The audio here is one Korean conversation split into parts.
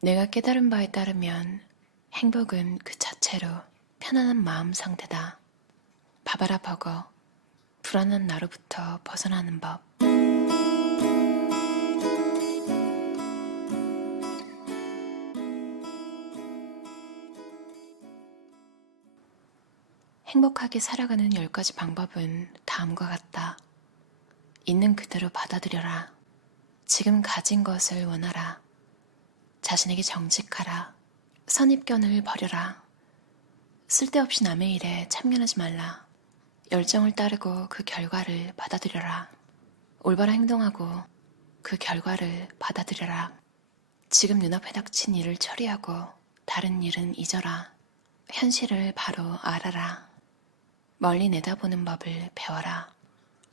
내가 깨달은 바에 따르면 행복은 그 자체로 편안한 마음 상태다. 바바라 버거, 불안한 나로부터 벗어나는 법. 행복하게 살아가는 10가지 방법은 다음과 같다. 있는 그대로 받아들여라. 지금 가진 것을 원하라. 자신에게 정직하라. 선입견을 버려라. 쓸데없이 남의 일에 참견하지 말라. 열정을 따르고 그 결과를 받아들여라. 올바로 행동하고 그 결과를 받아들여라. 지금 눈앞에 닥친 일을 처리하고 다른 일은 잊어라. 현실을 바로 알아라. 멀리 내다보는 법을 배워라.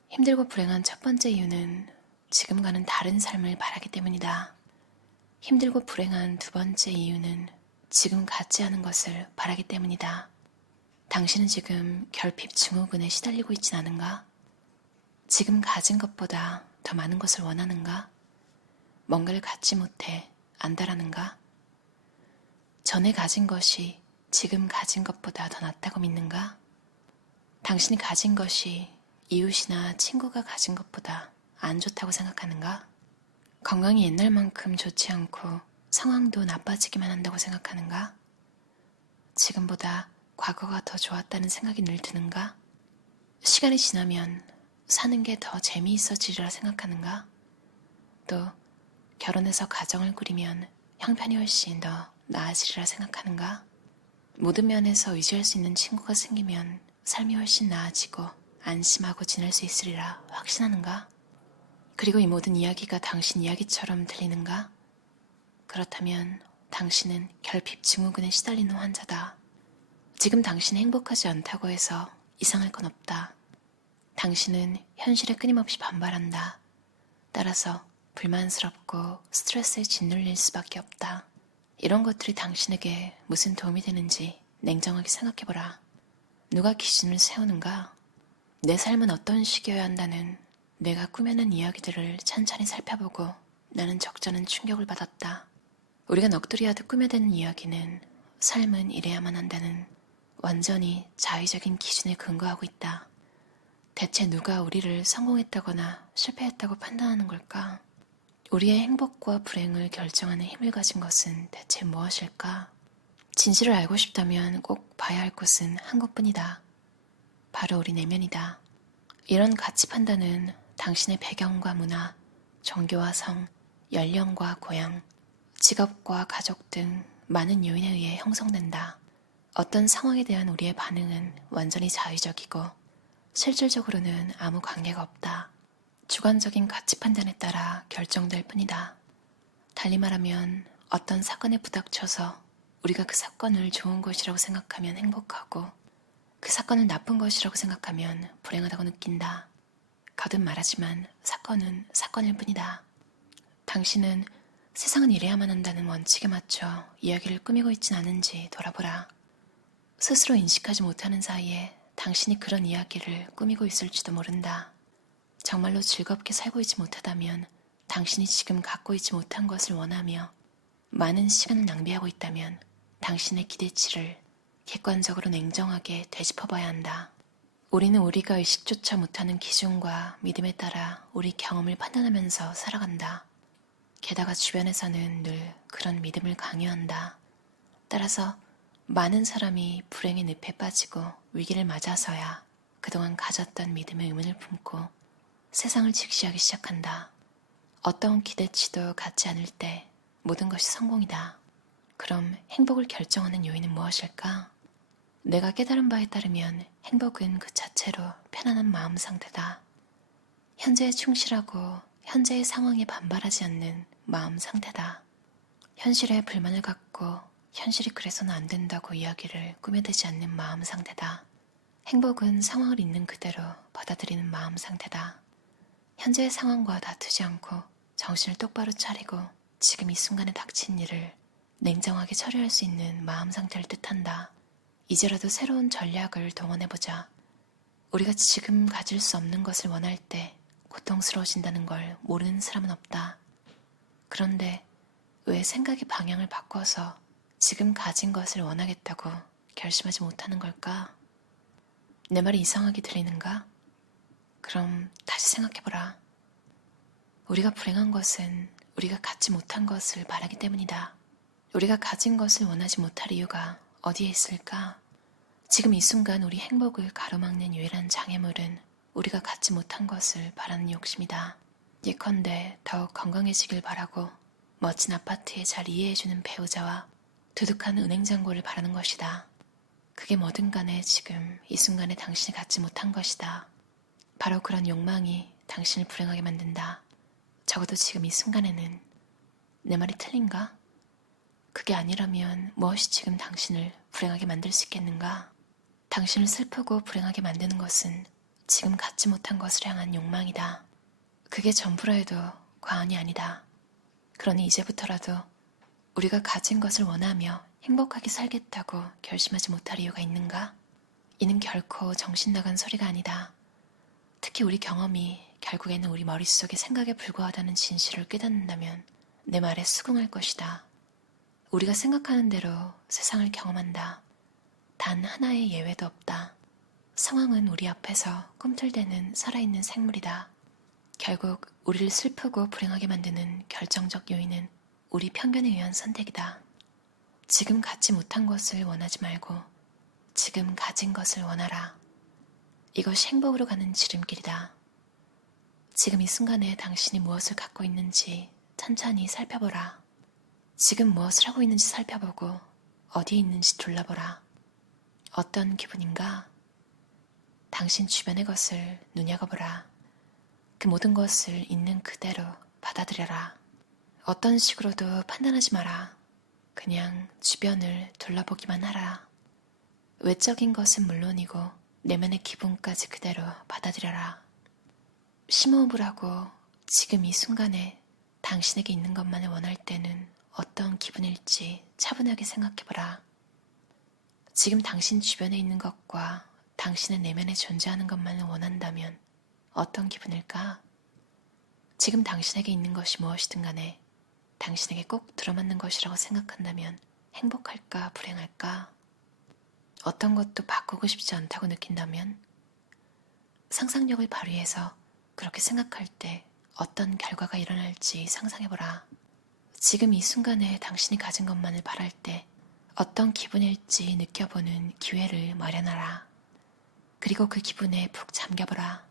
힘들고 불행한 첫 번째 이유는 지금과는 다른 삶을 바라기 때문이다. 힘들고 불행한 두 번째 이유는 지금 갖지 않은 것을 바라기 때문이다. 당신은 지금 결핍 증후군에 시달리고 있진 않은가? 지금 가진 것보다 더 많은 것을 원하는가? 뭔가를 갖지 못해 안달하는가? 전에 가진 것이 지금 가진 것보다 더 낫다고 믿는가? 당신이 가진 것이 이웃이나 친구가 가진 것보다 안 좋다고 생각하는가? 건강이 옛날만큼 좋지 않고 상황도 나빠지기만 한다고 생각하는가? 지금보다 과거가 더 좋았다는 생각이 늘 드는가? 시간이 지나면 사는 게 더 재미있어지리라 생각하는가? 또 결혼해서 가정을 꾸리면 형편이 훨씬 더 나아지리라 생각하는가? 모든 면에서 의지할 수 있는 친구가 생기면 삶이 훨씬 나아지고 안심하고 지낼 수 있으리라 확신하는가? 그리고 이 모든 이야기가 당신 이야기처럼 들리는가? 그렇다면 당신은 결핍 증후군에 시달리는 환자다. 지금 당신이 행복하지 않다고 해서 이상할 건 없다. 당신은 현실에 끊임없이 반발한다. 따라서 불만스럽고 스트레스에 짓눌릴 수밖에 없다. 이런 것들이 당신에게 무슨 도움이 되는지 냉정하게 생각해보라. 누가 기준을 세우는가? 내 삶은 어떤 식이어야 한다는 내가 꾸며낸 이야기들을 찬찬히 살펴보고 나는 적잖은 충격을 받았다. 우리가 넋두리하듯 꾸며대는 이야기는 삶은 이래야만 한다는 완전히 자의적인 기준에 근거하고 있다. 대체 누가 우리를 성공했다거나 실패했다고 판단하는 걸까? 우리의 행복과 불행을 결정하는 힘을 가진 것은 대체 무엇일까? 진실을 알고 싶다면 꼭 봐야 할 곳은 한 곳뿐이다. 바로 우리 내면이다. 이런 가치 판단은 당신의 배경과 문화, 종교와 성, 연령과 고향, 직업과 가족 등 많은 요인에 의해 형성된다. 어떤 상황에 대한 우리의 반응은 완전히 자의적이고 실질적으로는 아무 관계가 없다. 주관적인 가치 판단에 따라 결정될 뿐이다. 달리 말하면 어떤 사건에 부닥쳐서 우리가 그 사건을 좋은 것이라고 생각하면 행복하고 그 사건을 나쁜 것이라고 생각하면 불행하다고 느낀다. 거듭 말하지만 사건은 사건일 뿐이다. 당신은 세상은 이래야만 한다는 원칙에 맞춰 이야기를 꾸미고 있진 않은지 돌아보라. 스스로 인식하지 못하는 사이에 당신이 그런 이야기를 꾸미고 있을지도 모른다. 정말로 즐겁게 살고 있지 못하다면 당신이 지금 갖고 있지 못한 것을 원하며 많은 시간을 낭비하고 있다면 당신의 기대치를 객관적으로 냉정하게 되짚어봐야 한다. 우리는 우리가 의식조차 못하는 기준과 믿음에 따라 우리 경험을 판단하면서 살아간다. 게다가 주변에서는 늘 그런 믿음을 강요한다. 따라서 많은 사람이 불행의 늪에 빠지고 위기를 맞아서야 그동안 가졌던 믿음에 의문을 품고 세상을 직시하기 시작한다. 어떤 기대치도 갖지 않을 때 모든 것이 성공이다. 그럼 행복을 결정하는 요인은 무엇일까? 내가 깨달은 바에 따르면 행복은 그 자체로 편안한 마음 상태다. 현재에 충실하고 현재의 상황에 반발하지 않는 마음 상태다. 현실에 불만을 갖고 현실이 그래서는 안 된다고 이야기를 꾸며대지 않는 마음 상태다. 행복은 상황을 있는 그대로 받아들이는 마음 상태다. 현재의 상황과 다투지 않고 정신을 똑바로 차리고 지금 이 순간에 닥친 일을 냉정하게 처리할 수 있는 마음 상태를 뜻한다. 이제라도 새로운 전략을 동원해보자. 우리가 지금 가질 수 없는 것을 원할 때 고통스러워진다는 걸 모르는 사람은 없다. 그런데 왜 생각의 방향을 바꿔서 지금 가진 것을 원하겠다고 결심하지 못하는 걸까? 내 말이 이상하게 들리는가? 그럼 다시 생각해보라. 우리가 불행한 것은 우리가 갖지 못한 것을 바라기 때문이다. 우리가 가진 것을 원하지 못할 이유가 어디에 있을까? 지금 이 순간 우리 행복을 가로막는 유일한 장애물은 우리가 갖지 못한 것을 바라는 욕심이다. 예컨대 더욱 건강해지길 바라고 멋진 아파트에 잘 이해해주는 배우자와 두둑한 은행잔고를 바라는 것이다. 그게 뭐든 간에 지금 이 순간에 당신이 갖지 못한 것이다. 바로 그런 욕망이 당신을 불행하게 만든다. 적어도 지금 이 순간에는. 내 말이 틀린가? 그게 아니라면 무엇이 지금 당신을 불행하게 만들 수 있겠는가? 당신을 슬프고 불행하게 만드는 것은 지금 갖지 못한 것을 향한 욕망이다. 그게 전부라 해도 과언이 아니다. 그러니 이제부터라도 우리가 가진 것을 원하며 행복하게 살겠다고 결심하지 못할 이유가 있는가? 이는 결코 정신 나간 소리가 아니다. 특히 우리 경험이 결국에는 우리 머릿속의 생각에 불과하다는 진실을 깨닫는다면 내 말에 수긍할 것이다. 우리가 생각하는 대로 세상을 경험한다. 단 하나의 예외도 없다. 상황은 우리 앞에서 꿈틀대는 살아있는 생물이다. 결국 우리를 슬프고 불행하게 만드는 결정적 요인은 우리 편견에 의한 선택이다. 지금 갖지 못한 것을 원하지 말고 지금 가진 것을 원하라. 이것이 행복으로 가는 지름길이다. 지금 이 순간에 당신이 무엇을 갖고 있는지 천천히 살펴보라. 지금 무엇을 하고 있는지 살펴보고 어디에 있는지 둘러보라. 어떤 기분인가? 당신 주변의 것을 눈여겨보라. 그 모든 것을 있는 그대로 받아들여라. 어떤 식으로도 판단하지 마라. 그냥 주변을 둘러보기만 하라. 외적인 것은 물론이고 내면의 기분까지 그대로 받아들여라. 심호흡을 하고 지금 이 순간에 당신에게 있는 것만을 원할 때는 어떤 기분일지 차분하게 생각해보라. 지금 당신 주변에 있는 것과 당신의 내면에 존재하는 것만을 원한다면 어떤 기분일까? 지금 당신에게 있는 것이 무엇이든 간에 당신에게 꼭 들어맞는 것이라고 생각한다면 행복할까, 불행할까? 어떤 것도 바꾸고 싶지 않다고 느낀다면 상상력을 발휘해서 그렇게 생각할 때 어떤 결과가 일어날지 상상해보라. 지금 이 순간에 당신이 가진 것만을 바랄 때 어떤 기분일지 느껴보는 기회를 마련하라. 그리고 그 기분에 푹 잠겨보라.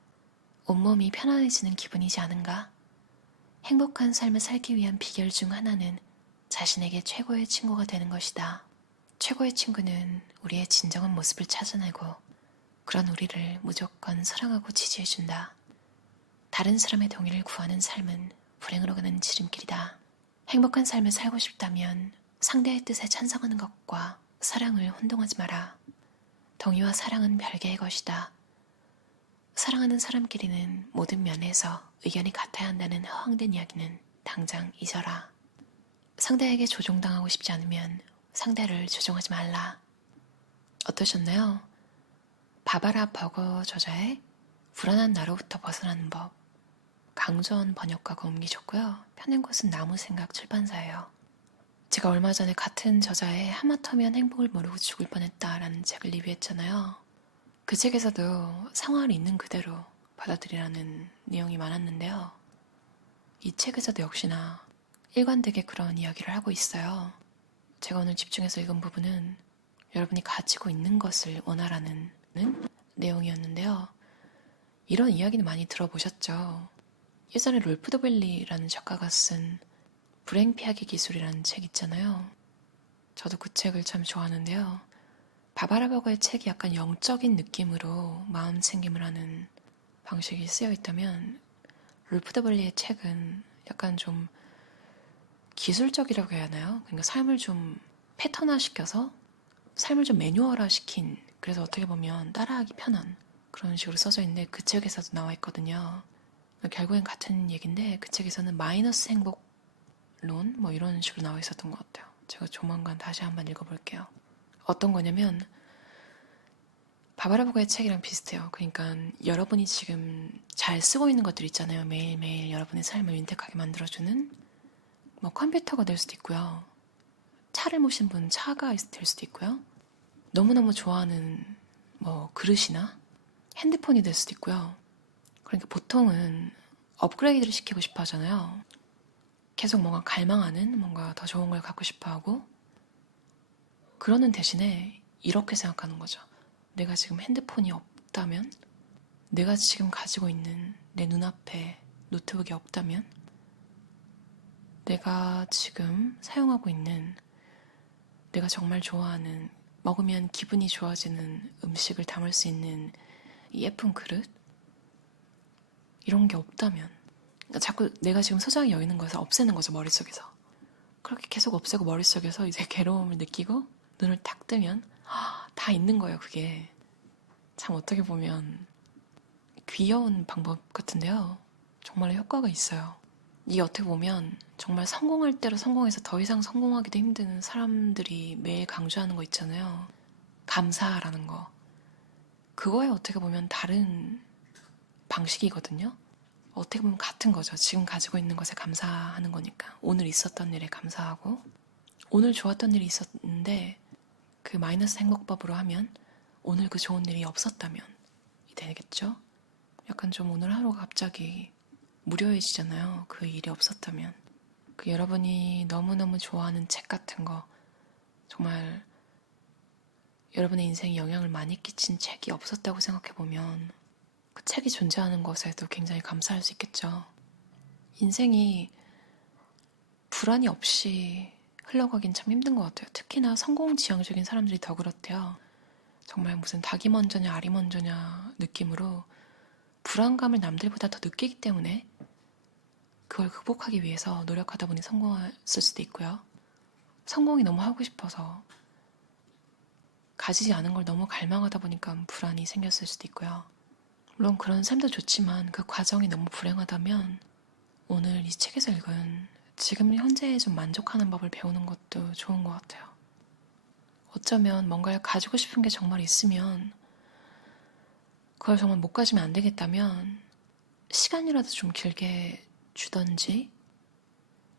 온몸이 편안해지는 기분이지 않은가? 행복한 삶을 살기 위한 비결 중 하나는 자신에게 최고의 친구가 되는 것이다. 최고의 친구는 우리의 진정한 모습을 찾아내고 그런 우리를 무조건 사랑하고 지지해준다. 다른 사람의 동의를 구하는 삶은 불행으로 가는 지름길이다. 행복한 삶을 살고 싶다면 상대의 뜻에 찬성하는 것과 사랑을 혼동하지 마라. 동의와 사랑은 별개의 것이다. 사랑하는 사람끼리는 모든 면에서 의견이 같아야 한다는 허황된 이야기는 당장 잊어라. 상대에게 조종당하고 싶지 않으면 상대를 조종하지 말라. 어떠셨나요? 바바라 버거 저자의 불안한 나로부터 벗어나는 법. 강조원 번역가가 옮기셨고요. 펴낸 곳은 나무생각 출판사예요. 제가 얼마 전에 같은 저자의 하마터면 행복을 모르고 죽을 뻔했다라는 책을 리뷰했잖아요. 그 책에서도 상황을 있는 그대로 받아들이라는 내용이 많았는데요. 이 책에서도 역시나 일관되게 그런 이야기를 하고 있어요. 제가 오늘 집중해서 읽은 부분은 여러분이 가지고 있는 것을 원하라는 내용이었는데요. 이런 이야기는 많이 들어보셨죠? 예전에 롤프 더벨리라는 작가가 쓴 불행 피하기 기술이라는 책 있잖아요. 저도 그 책을 참 좋아하는데요. 바바라 버거의 책이 약간 영적인 느낌으로 마음 챙김을 하는 방식이 쓰여 있다면 롤프 더벨리의 책은 약간 좀 기술적이라고 해야 하나요? 그러니까 삶을 좀 패턴화시켜서 삶을 좀 매뉴얼화시킨, 그래서 어떻게 보면 따라하기 편한 그런 식으로 써져 있는데 그 책에서도 나와 있거든요. 결국엔 같은 얘기인데 그 책에서는 마이너스 행복론 뭐 이런 식으로 나와 있었던 것 같아요. 제가 조만간 다시 한번 읽어볼게요. 어떤 거냐면 바바라 버거의 책이랑 비슷해요. 그러니까 여러분이 지금 잘 쓰고 있는 것들 있잖아요. 매일매일 여러분의 삶을 윤택하게 만들어주는 뭐 컴퓨터가 될 수도 있고요. 차를 모신 분 차가 될 수도 있고요. 너무너무 좋아하는 뭐 그릇이나 핸드폰이 될 수도 있고요. 그러니까 보통은 업그레이드를 시키고 싶어 하잖아요. 계속 뭔가 갈망하는 뭔가 더 좋은 걸 갖고 싶어 하고, 그러는 대신에 이렇게 생각하는 거죠. 내가 지금 핸드폰이 없다면, 내가 지금 가지고 있는 내 눈앞에 노트북이 없다면, 내가 지금 사용하고 있는 내가 정말 좋아하는 먹으면 기분이 좋아지는 음식을 담을 수 있는 이 예쁜 그릇? 이런 게 없다면, 그러니까 자꾸 내가 지금 소중하게 여기는 것을 없애는 거죠, 머릿속에서. 그렇게 계속 없애고 머릿속에서 이제 괴로움을 느끼고 눈을 탁 뜨면 다 있는 거예요, 그게. 참 어떻게 보면 귀여운 방법 같은데요. 정말 효과가 있어요. 이게 어떻게 보면 정말 성공할 대로 성공해서 더 이상 성공하기도 힘든 사람들이 매일 강조하는 거 있잖아요. 감사라는 거. 그거에 어떻게 보면 다른 방식이거든요. 어떻게 보면 같은 거죠. 지금 가지고 있는 것에 감사하는 거니까. 오늘 있었던 일에 감사하고, 오늘 좋았던 일이 있었는데 그 마이너스 행복법으로 하면 오늘 그 좋은 일이 없었다면 이 되겠죠? 약간 좀 오늘 하루가 갑자기 무료해지잖아요. 그 일이 없었다면. 그 여러분이 너무너무 좋아하는 책 같은 거, 정말 여러분의 인생에 영향을 많이 끼친 책이 없었다고 생각해보면 그 책이 존재하는 것에도 굉장히 감사할 수 있겠죠. 인생이 불안이 없이 흘러가긴 참 힘든 것 같아요. 특히나 성공지향적인 사람들이 더 그렇대요. 정말 무슨 닭이 먼저냐 알이 먼저냐 느낌으로 불안감을 남들보다 더 느끼기 때문에 그걸 극복하기 위해서 노력하다 보니 성공했을 수도 있고요. 성공이 너무 하고 싶어서 가지지 않은 걸 너무 갈망하다 보니까 불안이 생겼을 수도 있고요. 물론 그런 삶도 좋지만 그 과정이 너무 불행하다면 오늘 이 책에서 읽은 지금 현재에 좀 만족하는 법을 배우는 것도 좋은 것 같아요. 어쩌면 뭔가를 가지고 싶은 게 정말 있으면 그걸 정말 못 가지면 안 되겠다면 시간이라도 좀 길게 주던지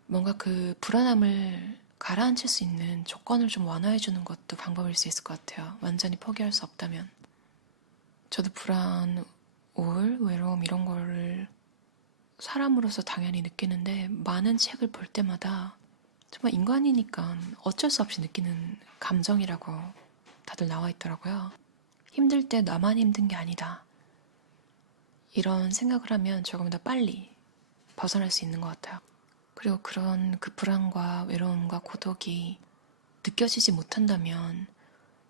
뭔가 그 불안함을 가라앉힐 수 있는 조건을 좀 완화해주는 것도 방법일 수 있을 것 같아요. 완전히 포기할 수 없다면. 저도 불안, 우울, 외로움 이런 거를 사람으로서 당연히 느끼는데 많은 책을 볼 때마다 정말 인간이니까 어쩔 수 없이 느끼는 감정이라고 다들 나와 있더라고요. 힘들 때 나만 힘든 게 아니다. 이런 생각을 하면 조금 더 빨리 벗어날 수 있는 것 같아요. 그리고 그런 그 불안과 외로움과 고독이 느껴지지 못한다면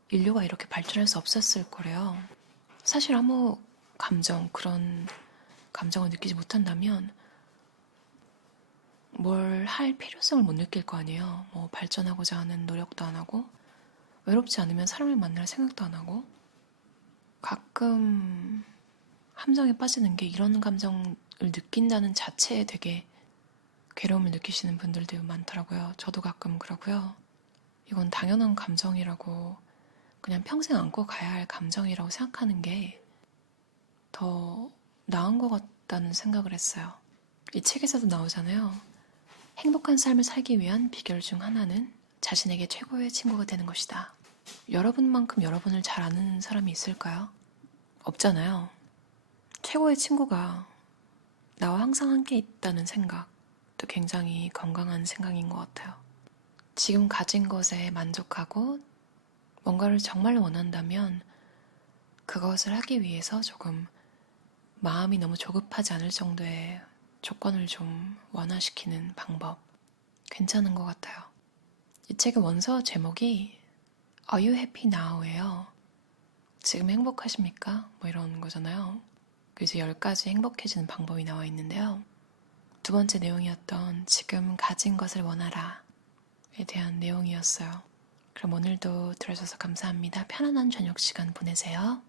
인류가 이렇게 발전할 수 없었을 거래요. 사실 아무 감정, 그런 감정을 느끼지 못한다면 뭘 할 필요성을 못 느낄 거 아니에요. 뭐 발전하고자 하는 노력도 안 하고 외롭지 않으면 사람을 만날 생각도 안 하고 가끔 함정에 빠지는 게 이런 감정을 느낀다는 자체에 되게 괴로움을 느끼시는 분들도 많더라고요. 저도 가끔 그러고요. 이건 당연한 감정이라고 그냥 평생 안고 가야 할 감정이라고 생각하는 게 더 나은 것 같다는 생각을 했어요. 이 책에서도 나오잖아요. 행복한 삶을 살기 위한 비결 중 하나는 자신에게 최고의 친구가 되는 것이다. 여러분만큼 여러분을 잘 아는 사람이 있을까요? 없잖아요. 최고의 친구가 나와 항상 함께 있다는 생각도 굉장히 건강한 생각인 것 같아요. 지금 가진 것에 만족하고 뭔가를 정말 원한다면 그것을 하기 위해서 조금 마음이 너무 조급하지 않을 정도의 조건을 좀 완화시키는 방법 괜찮은 것 같아요. 이 책의 원서 제목이 Are you happy now?예요. 지금 행복하십니까? 뭐 이런 거잖아요. 그래서 10가지 행복해지는 방법이 나와 있는데요. 두 번째 내용이었던 지금 가진 것을 원하라에 대한 내용이었어요. 그럼 오늘도 들어주셔서 감사합니다. 편안한 저녁 시간 보내세요.